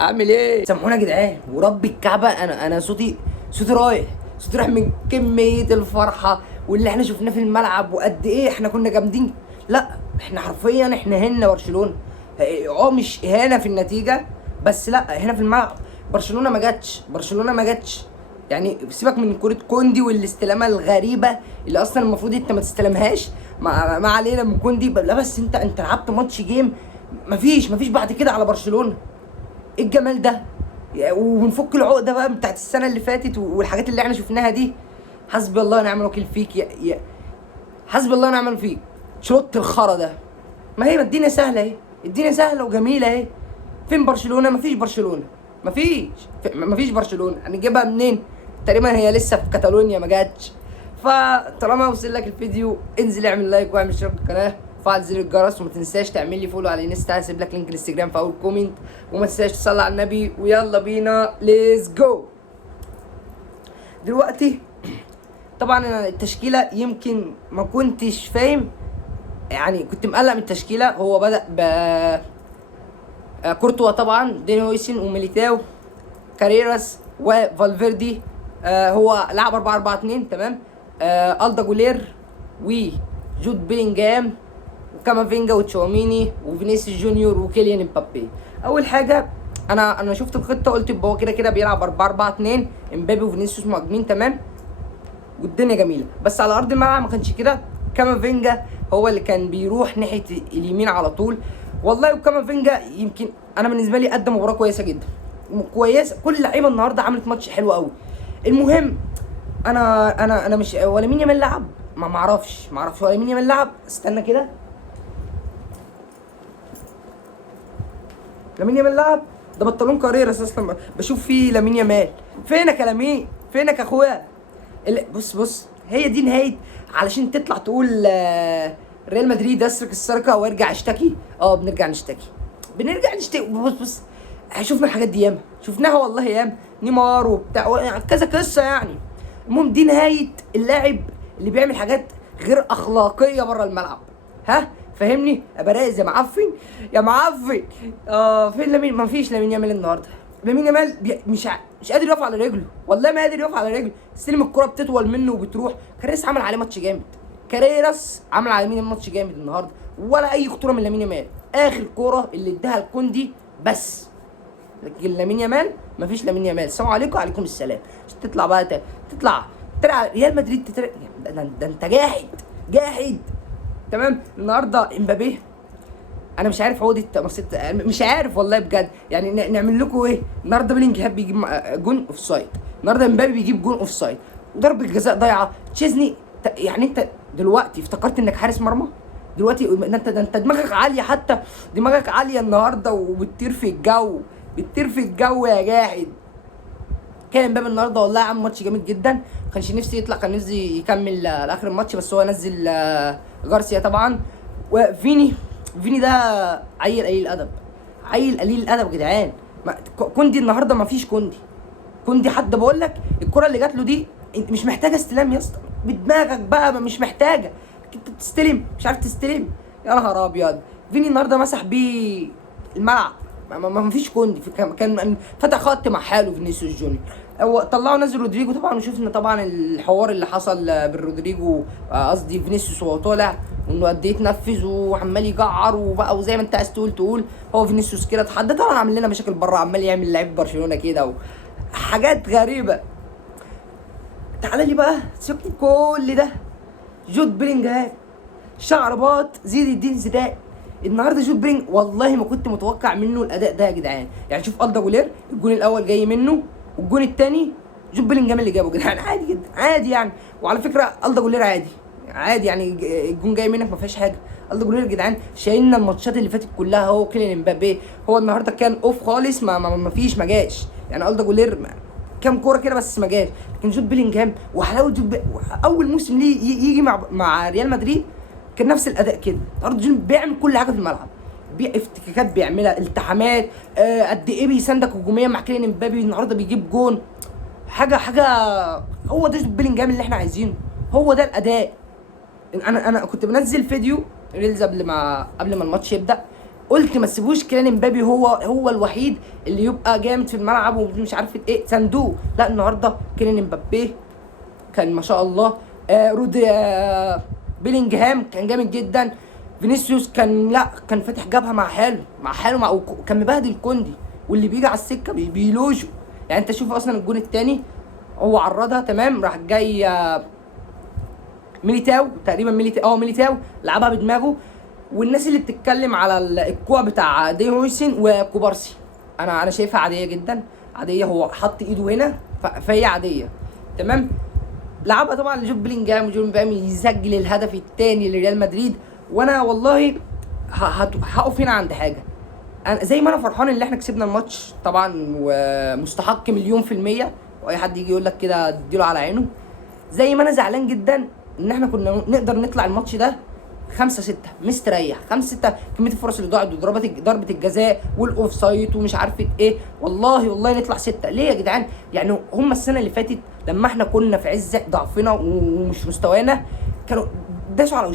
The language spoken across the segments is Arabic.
اعمل ايه؟ سامحونا يا جدعان ورب الكعبه، انا صوتي رايح، صوتي رايح من كميه الفرحه واللي احنا شفناه في الملعب وقد ايه احنا كنا جامدين. لا احنا حرفيا احنا هنا برشلونه. مش اهانه في النتيجه، بس لا هنا في الملعب برشلونه ما جاتش. يعني سيبك من كرة كوندي والاستلامه الغريبه اللي اصلا المفروض انت ما تستلمهاش. ما علينا من كوندي، لا بس انت لعبت ماتش جيم. مفيش بعد كده على برشلونه. ايه الجمال ده؟ ونفك العقده بقى بتاعت السنه اللي فاتت والحاجات اللي احنا شفناها دي. حسبي الله ونعم الوكيل فيك حسبي الله ونعم الوكيل فيك. شروط الخرا ده. ما الدنيا سهله اهي، الدنيا سهله وجميله اهي. فين برشلونه؟ مفيش برشلونه. مفيش برشلونه. هنجيبها منين؟ تقريبا هي لسه في كاتالونيا ما جاتش. فطالما وصل لك الفيديو انزل اعمل لايك واعمل اشتراك في القناه، فعل زر الجرس، وما تنساش تعمل لي فولو على الانستا. هسيب لك لينك الانستجرام في اول كومنت، وما تنساش تصلي على النبي. ويلا بينا ليتس جو. دلوقتي طبعا انا التشكيله يمكن ما كنتش فاهم، يعني كنت مقلق من التشكيله. هو بدأ ب كورتوا طبعا، ديني هويسن وميليتاو، كاريراس وفالفيردي. هو لعب 4-4-2 تمام. ألدا جولير وجود بيلينجهام وكامافينجا وتشاوميني وفينيسيوس جونيور وكيليان امبابي. اول حاجه انا شفت الخطه قلت يبقى هو كده بيلعب 4-4-2، امبابي وفينيسيوس مهاجمين تمام والدنيا جميله. بس على ارض الملعب ما كانش كده. كامافينجا هو اللي كان بيروح ناحيه اليمين على طول والله. وكامافينجا يمكن انا بالنسبه لي قدم مباراه كويسه جدا، كويسه. كل اللعيبه النهارده عملت ماتش حلو قوي. المهم انا مش ولا مين يامال لعب، ما اعرفش ولا مين يامال لعب. استنى كده، لامين يامال لعب؟ ده بنطلون كاريراس اصلا بشوف فيه لامين يامال. فينك يا لامين؟ فينك يا اخويا؟ بص هي دي نهايه. علشان تطلع تقول ريال مدريد يسرق السرقه وارجع اشتكي. بنرجع نشتكي. بص شفنا الحاجات دي ياما، شفناها والله ياما. نيمار وبتاع كذا قصه يعني. المهم دي نهايه اللاعب اللي بيعمل حاجات غير اخلاقيه بره الملعب. ها فاهمني يا براز يا معفن يا معفن. فين لامين؟ ما فيش لامين يامال النهارده. لامين يامال مش قادر يقف على رجله، والله ما قادر يقف على رجله. استلم الكره بتطول منه وبتروح. كاريراس عمل عليه ماتش جامد. ماتش جامد النهارده. ولا اي خطوره من لامين يامال. اخر كوره اللي اداها الكوندي بس، لكن لامين يامال مفيش. لامين يامال السلام عليكم وعليكم السلام. عشان تطلع بقى ترى ريال مدريد ده انت جاحد تمام. النهارده امبابي انا مش عارف عقده مش عارف والله بجد. يعني نعمل لكم ايه؟ النهارده بيلينجهام بيجيب جون اوف سايد، النهارده امبابي بيجيب جون اوف سايد، وضربه جزاء ضايعه تشيزني. يعني انت دلوقتي افتكرت انك حارس مرمى؟ دلوقتي انت دماغك عاليه، حتى دماغك عاليه النهارده وبتطير في الجو يا جاحد. كان امبابي النهارده والله عمل ماتش جامد جدا. ما كانش نفسي يطلع، كان نفسي يكمل لاخر الماتش، بس هو نزل جارسيا طبعا. وفيني ده عيل قليل الادب يا جدعان. كوندي النهارده ما فيش كوندي حد بقول لك الكره اللي جات له دي انت مش محتاجه استلام يا اسطى، بدماغك بقى مش محتاجه. انت بتستلم مش عارف تستلم. يا نهار ابيض. فيني النهارده مسح بيه الملعب. ما فيش كوندي كان فتح خط مع حاله فينيسيوس جونيور. طلعوا نزل رودريجو طبعا، وشفنا طبعا الحوار اللي حصل بالرودريجو، قصدي فينيسيوس وهو طالع، وانه قد ايه اتنفذ وعمال يجعر وبقى وزي ما انت عايز تقول. هو فينيسيوس كده اتحدى طبعا، عامل لنا مشاكل بره، عمال يعمل لعيب برشلونه كده وحاجات غريبه. تعالى لي بقى سيبك كل ده. جود بيلينجهام شعربات زيد الدين زيدان. النهارده جود بيلينج والله ما كنت متوقع منه الاداء ده يا جدعان. يعني شوف ألدا جولير الجون الاول جاي منه، والجون الثاني جود بيلينجهام اللي جابه. جدعان عادي جدا، عادي يعني. وعلى فكره ألدا جولير عادي يعني. الجون جاي منك ما فيهاش حاجه. ألدا جولير يا جدعان شايلنا الماتشات اللي فاتت كلها. هو كيليان امبابي هو النهارده كان اوف خالص، ما فيش، ما جاش يعني. ألدا جولير كام كوره كده بس ما جاش. لكن جود بيلينجهام وحلاوه اول موسم ليه يجي مع ريال مدريد كان نفس الاداء كده. النهارده جون بيعمل كل حاجه في الملعب، افتكاكات بيعملها، التحامات، قد ايه بيساندك هجوميا مع كيليان امبابي. النهارده بيجيب جون، حاجه. هو ده جود بيلينجهام اللي احنا عايزينه، هو ده الاداء. انا كنت بنزل فيديو ريلز قبل ما الماتش يبدا. قلت ما تسيبوش كيليان امبابي هو الوحيد اللي يبقى جامد في الملعب ومش عارف ايه صندوق. لا النهارده كيليان امبابي كان ما شاء الله. رودي بيلينجهام كان جامد جدا. فينيسيوس كان فاتح جبهه مع حاله كان مبهدل كوندي، واللي بيجي على السكه بيلوجه. يعني انت شوف اصلا الجون الثاني هو عرضها تمام، راح جاي ميليتاو تقريبا، ميليتاو لعبها بدماغه. والناس اللي بتتكلم على الكوع بتاع دي هويسن وكوبارسي، انا شايفها عاديه جدا، عاديه. هو حط ايده هنا فهي عاديه تمام. لعبها طبعا لجوب بلينجهام، وجون بام يسجل الهدف الثاني لريال مدريد. وانا والله هقف هنا عند حاجه. انا زي ما انا فرحان ان احنا كسبنا الماتش طبعا ومستحق 100%، واي حد يجي يقول لك كده اديله على عينه. زي ما انا زعلان جدا ان احنا كنا نقدر نطلع الماتش ده 5-6 مستريح. 5-6 كميه الفرص اللي ضاعت ضربه الجزاء والاوف سايد ومش عارفه ايه، والله نطلع 6 ليه يا جدعان؟ يعني هم السنه اللي فاتت لما احنا كنا في عز ضعفنا ومش مستوانا كانوا داسوا على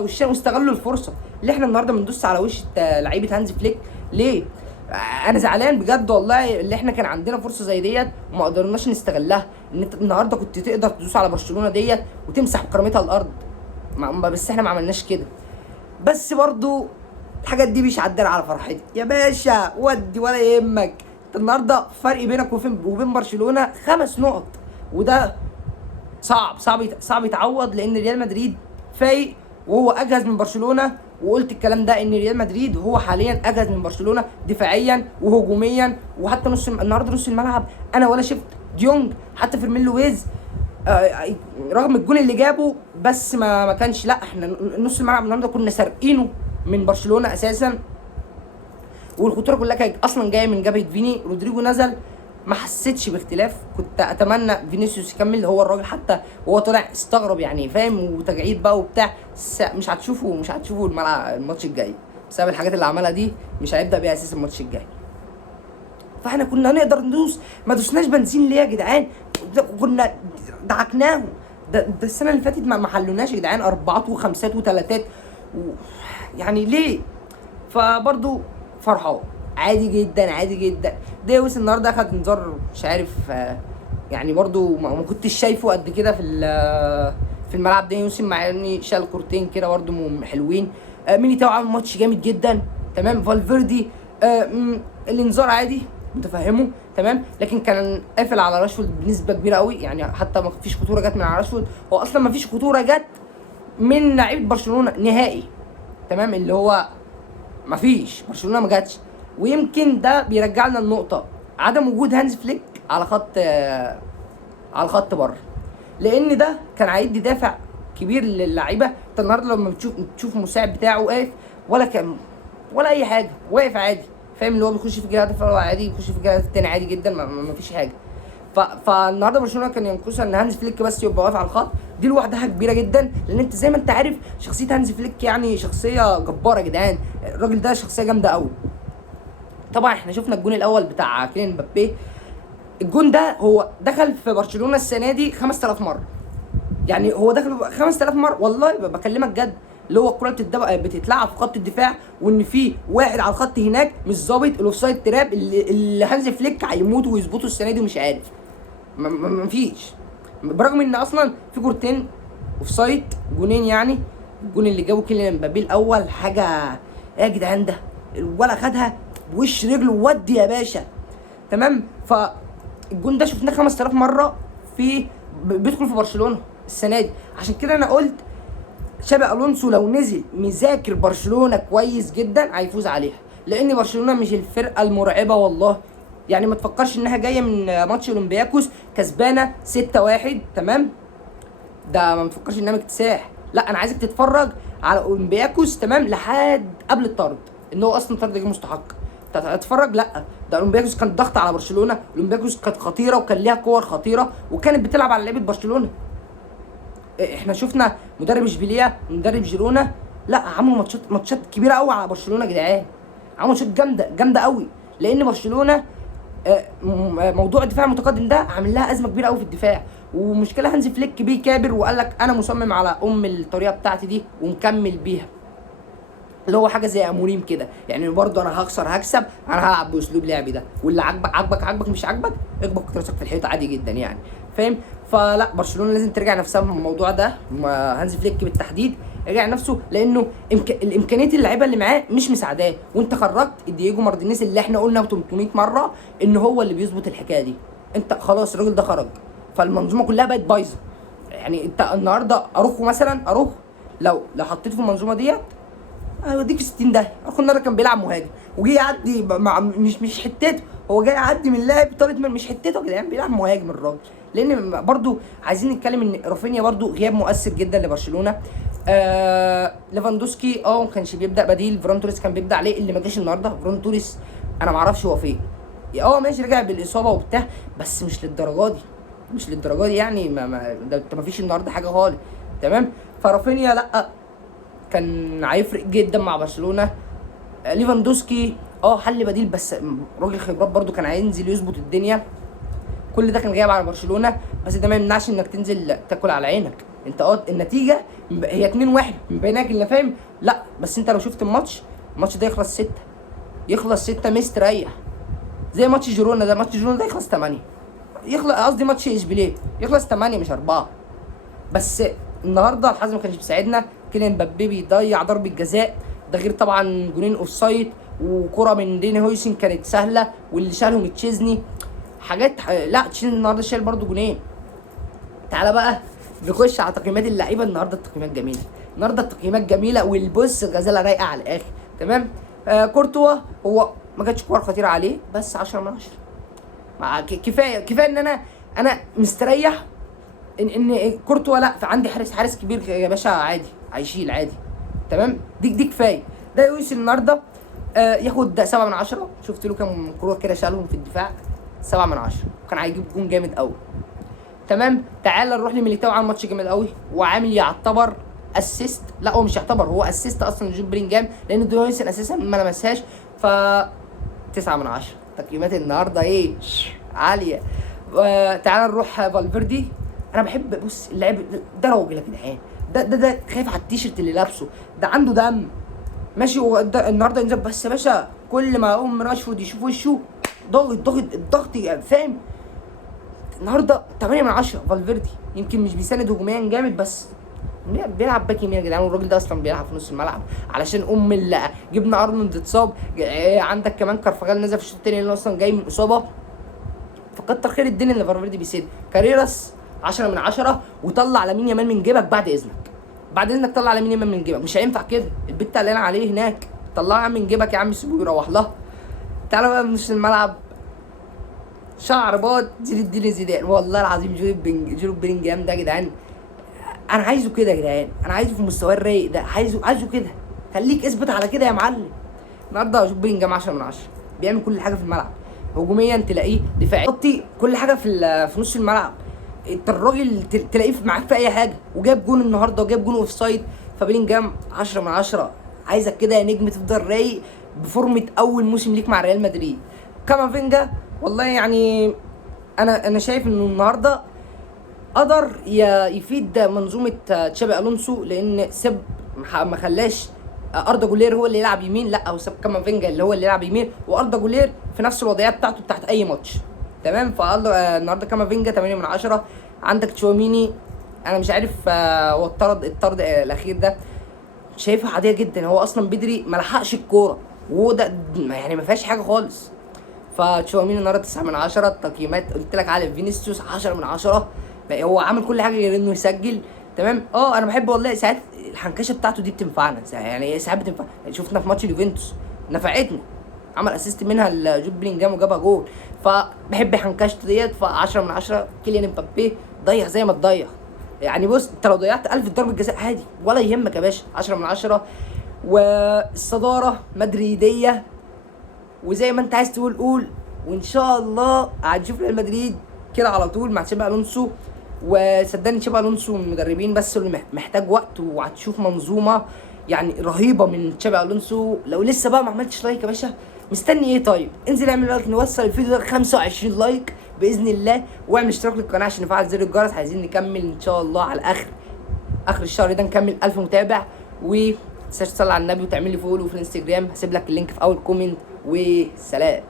وشنا واستغلوا الفرصه. اللي احنا النهارده بندوس على وش لعيبه هانز فليك ليه؟ انا زعلان بجد والله اللي احنا كان عندنا فرصه زي ديت وما قدرناش نستغلها. ان انت النهارده كنت تقدر تدوس على برشلونه ديت وتمسح كرامتها الارض، بس احنا ما عملناش كده. بس برضو الحاجات دي مش عدل على فرحتي يا باشا، ودي ولا يهمك. انت النهارده فرق بينك وبين برشلونه 5 نقط، وده صعب يتعوض، لان ريال مدريد فايق وهو اجهز من برشلونه. وقلت الكلام ده ان ريال مدريد هو حاليا اجهز من برشلونه دفاعيا وهجوميا. وحتى النهارده نص الملعب انا ولا شفت ديونج، حتى فيرمين لويز رغم الجون اللي جابه بس ما كانش. لا احنا نص الملعب النهارده كنا سارقينه من برشلونه اساسا، والخطوره كلها كانت اصلا جايه من جبهه فيني. رودريجو نزل ما حسيتش باختلاف، كنت اتمنى فينيسيوس يكمل. هو الراجل حتى وهو طلع استغرب يعني فاهم، وتجعيد بقى وبتاع. مش هتشوفوا الماتش الجاي بسبب الحاجات اللي عملها دي، مش هيبدا بيها اساس الماتش الجاي. فاحنا كنا نقدر ندوس، ما دوسناش بنزين ليه يا جدعان؟ كنا دعكناهم. ده السنه اللي فاتت ما حلوناش يا جدعان 4 و5 و3 يعني ليه؟ فبرضو فرحان عادي جدا. ديويس النهارده اخد انذار مش عارف يعني برضو ما كنتش شايفه قد كده في الملعب. ديويس مع اني شال كورتين كده برضو حلوين. ميليتاو عامل ماتش جامد جدا تمام. فالفيردي الانذار عادي متفهمه تمام، لكن كان قافل على راشفورد بنسبه كبيره قوي. يعني حتى ما فيش خطوره جت من على راشفورد، هو اصلا ما فيش خطوره جت من لعيبه برشلونه نهائي تمام. اللي هو ما فيش، برشلونه ما جاتش. ويمكن ده بيرجعنا لنقطه عدم وجود هانز فليك على خط بره، لان ده كان هيدي دافع كبير للعيبه. انت النهارده لما بتشوف المساعد بتاعه واقف ولا اي حاجه، واقف عادي فاهم، اللي هو بيخش في الجهاز عادي، يخش في الجهاز الثاني عادي جدا، ما فيش حاجه. فالنهارده برشلونه كان ينقصها ان هانز فليك بس يبقى واقف على الخط. دي لوحدها كبيره جدا، لان انت زي ما انت عارف شخصيه هانز فليك يعني شخصيه جباره يا جدعان. الراجل ده شخصيه جامده قوي. طبعا احنا شفنا الجون الاول بتاع كيليان مبابي. الجون ده هو دخل في برشلونه السنه دي 5000 مره، يعني هو دخل 5000 مره والله بكلمك جد. اللي هو الكره بتتلعب في خط الدفاع، وان في واحد على الخط هناك مش ظابط الاوفسايد تراب اللي هانز فليك هيموت ويظبطه السنه دي، ومش عارف مفيش. برغم ان اصلا في كورتين اوفسايد، جونين يعني. الجون اللي جابه كيليان مبابي الاول حاجه ايه يا جدعان؟ ده ولا خدها بوش رجله ودي يا باشا تمام. فالجون ده شفناه 5000 مره بيدخل في برشلونه السنه دي. عشان كده انا قلت شابي الونسو لو نزل مذاكر برشلونه كويس جدا هيفوز عليها، لان برشلونه مش الفرقه المرعبه والله. يعني ما تفكرش انها جايه من ماتش اولمبياكوس كسبانه 6-1 تمام. ده ما تفكرش انها مكتساح، لا انا عايزك تتفرج على اولمبياكوس تمام لحد قبل الطرد، ان هو اصلا الطرد غير مستحق. تتفرج، لا ده اولمبياكوس كان ضغط على برشلونه، اولمبياكوس كانت خطيره وكان ليها كور خطيره وكانت بتلعب على لعيبه برشلونه. احنا شفنا مدرب اشبيليه ومدرب جيرونا، لا عملوا ماتشات كبيره قوي على برشلونه يا جدعان، عملوا ماتشات جامده قوي. لان برشلونه موضوع الدفاع المتقدم ده عامل لها ازمه كبيره قوي في الدفاع. ومشكله هانز فليك بيه كابر وقال لك انا مصمم على الطريقه بتاعتي دي ومكمل بيها اللي هو حاجه زي اموريم كده، يعني برضه انا هخسر هكسب، انا هلعب باسلوب لعبي ده، واللي عاجبك مش عاجبك اخبط راسك في الحيطه عادي جدا يعني، فاهم؟ فلا برشلونه لازم ترجع نفسها من الموضوع ده، هانز فليك بالتحديد يرجع نفسه، لانه الامكانيات اللعيبه اللي معاه مش مساعداه، وانت خرجت دييجو ماردينيز اللي احنا قلنا 300 مره ان هو اللي بيظبط الحكايه دي، انت خلاص الراجل ده خرج، فالمنظومه كلها بقت بايظه. يعني انت النهارده اروخو مثلا، اروخو لو حطيته في المنظومه ديت هيوديك في 60 داهيه. اخو النهارده كان بيلعب مهاجم وجي يعدي مع مش حتته، هو جاي يعدي من لاعب طارت من مش حتته يا جدعان، بيلعب مهاجم الراجل. لان برضو عايزين نتكلم ان رافينيا برضو غياب مؤثر جدا لبرشلونه. ليفاندوسكي ما كانش بيبدا بديل، فران توريس كان بيبدا عليه، اللي ما جاش النهارده فران توريس انا ما اعرفش هو فين. ماشي رجع بالاصابه وبتاع، بس مش للدرجه دي، مش للدرجه دي يعني، ده انت ما فيش النهارده حاجه خالص، تمام؟ فرافينيا لا كان هيفرق جدا مع برشلونه. ليفاندوسكي حل بديل، بس راجل خبرات برضو كان هينزل يظبط الدنيا. كل ده كان جايب على برشلونه، بس ده ما يمنعش انك تنزل تاكل على عينك. انت النتيجه هي 2-1 مبيناك اللي فاهم، لا بس انت لو شفت الماتش ده يخلص 6 مستريح، زي ماتش جيرونا ده، ماتش جيرونا ده يخلص 8، قصدي ماتش اشبيليه يخلص 8 مش 4. بس النهارده الحظ ما كانش بيساعدنا، كيليان مبابي بيضيع ضربه جزاء، ده غير طبعا جونين اوفسايد، وكره من ديني هويسن كانت سهله، واللي شالهم تشيزني حاجات. لا تشيزني النهارده شال برده جونين. تعالى بقى نخش على تقييمات اللعيبه. النهارده التقييمات جميله، والبص غزاله رايقه على الاخر، تمام؟ كورتوا هو ما كانتش كوره خطيره عليه، بس 10 من 10. كفايه ان انا مستريح ان كورتوا لا عندي حارس كبير يا باشا، عادي هيشيل عادي، تمام؟ دي كفايه. ده يوسف النهارده ياخد 7 من 10. شفت له كام كوره كده شالهم في الدفاع، 7 من 10، كان هيجيب جون جامد قوي، تمام؟ تعال نروح لميليتاو، عامل ماتش جامد قوي، وعامل يعتبر اسيست، لا هو مش يعتبر، هو اسيست اصلا جون بلينجهام، لان دويسن اساسا ما لمسهاش. 9 من 10. تقييمات النهارده عاليه. تعال نروح فالفيردي. انا بحب بص اللعيب ده راجل يا جدعان، ده خايف على التيشيرت اللي لابسه، ده عنده دم ماشي. هو النهارده ينزل، بس يا باشا كل ما يقوم راشفورد يشوف وشه الضغط يعني، فاهم؟ النهارده 8 من 10. فالفيردي يمكن مش بيساند هجوميا جامد، بس بيلعب باك يمين يا جدعان، والراجل ده اصلا بيلعب في نص الملعب، علشان اللي جبنا ارنولد اتصاب، عندك كمان كارفاغال نزل في الشوط الثاني اللي اصلا جاي من اصابه، فكتر خير الدنيا اللي فالفيردي بيسد. كاريراس 10 من 10. وطلع لامين يامال من جيبك بعد اذنك طلع لامين يامال من جيبك، مش هينفع كده، البت اللي انا عليه هناك طلعها من جيبك يا عم، سيبه يروح لها. تعالى بقى من نص الملعب، شعر باط زين زيدان، والله العظيم جوليب بيلينجهام ده يا جدعان، انا عايزه كده يا جدعان، انا عايزه في مستواه الرايق ده، عايزه كده، خليك اثبت على كده يا معلم. النهارده جوليب بيلينجهام 10 من 10، بيعمل كل حاجه في الملعب، هجوميا تلاقيه، دفاعيا كل حاجه في نص الملعب، انت الراجل تلاقيه معاك في اي حاجه، وجاب جون النهارده وجاب جون اوف سايد. فبيلينجهام 10 من 10. عايزك كده يا نجم تفضل رايق بفورمه اول موسم ليك مع ريال مدريد. كامافينجا والله يعني انا شايف انه النهارده قدر يفيد منظومه تشابي الونسو، لان ما خلاش اردا جولير هو اللي يلعب يمين، لا هو ساب كامافينجا اللي هو اللي يلعب يمين، واردا جولير في نفس الوضعيه بتاعته بتاعت اي ماتش، تمام؟ النهارده كامافينجا 8 من 10. عندك تشواميني، انا مش عارف هو الطرد الاخير ده شايفها عاديه جدا، هو اصلا بدري ما لحقش الكوره، وهو ده يعني ما فيهاش حاجه خالص. فتشواميني النهارده 9 من 10. التقييمات قلت لك على فينيسيوس 10 من 10، هو عامل كل حاجه غير انه يسجل، تمام؟ انا بحب والله ساعات الحنكشه بتاعته دي بتنفعنا، يعني ساعات بتنفع، شفنا في ماتش اليوفنتوس نفعتنا، عمل اسيست منها لجود بلينجهام وجابها جول، فبحب حنكشته ديت. ف10 من 10. كيليان امبابي ضيع زي ما تضيع، يعني بص انت لو ضيعت 1000 ضربه جزاء عادي ولا يهمك يا باشا، 10 من 10. والصداره مدريديه، وزي ما انت عايز تقول قول، وان شاء الله هنشوف ريال مدريد كده على طول مع تشابي الونسو. وصدقني تشابي الونسو من المدربين بس اللي محتاج وقت، وهتشوف منظومه يعني رهيبه من تشابي الونسو. لو لسه بقى ما عملتش لايك يا باشا مستني ايه؟ طيب انزل اعمل لايك، نوصل الفيديو ده 25 لايك باذن الله، واعمل اشتراك للقناه عشان نفعل زر الجرس. عايزين نكمل ان شاء الله على اخر الشهر ده، نكمل 1000 متابع، و تنساش تصلي على النبي وتعمل لي فولو في الانستجرام، هسيب لك اللينك في اول كومنت. وسلام.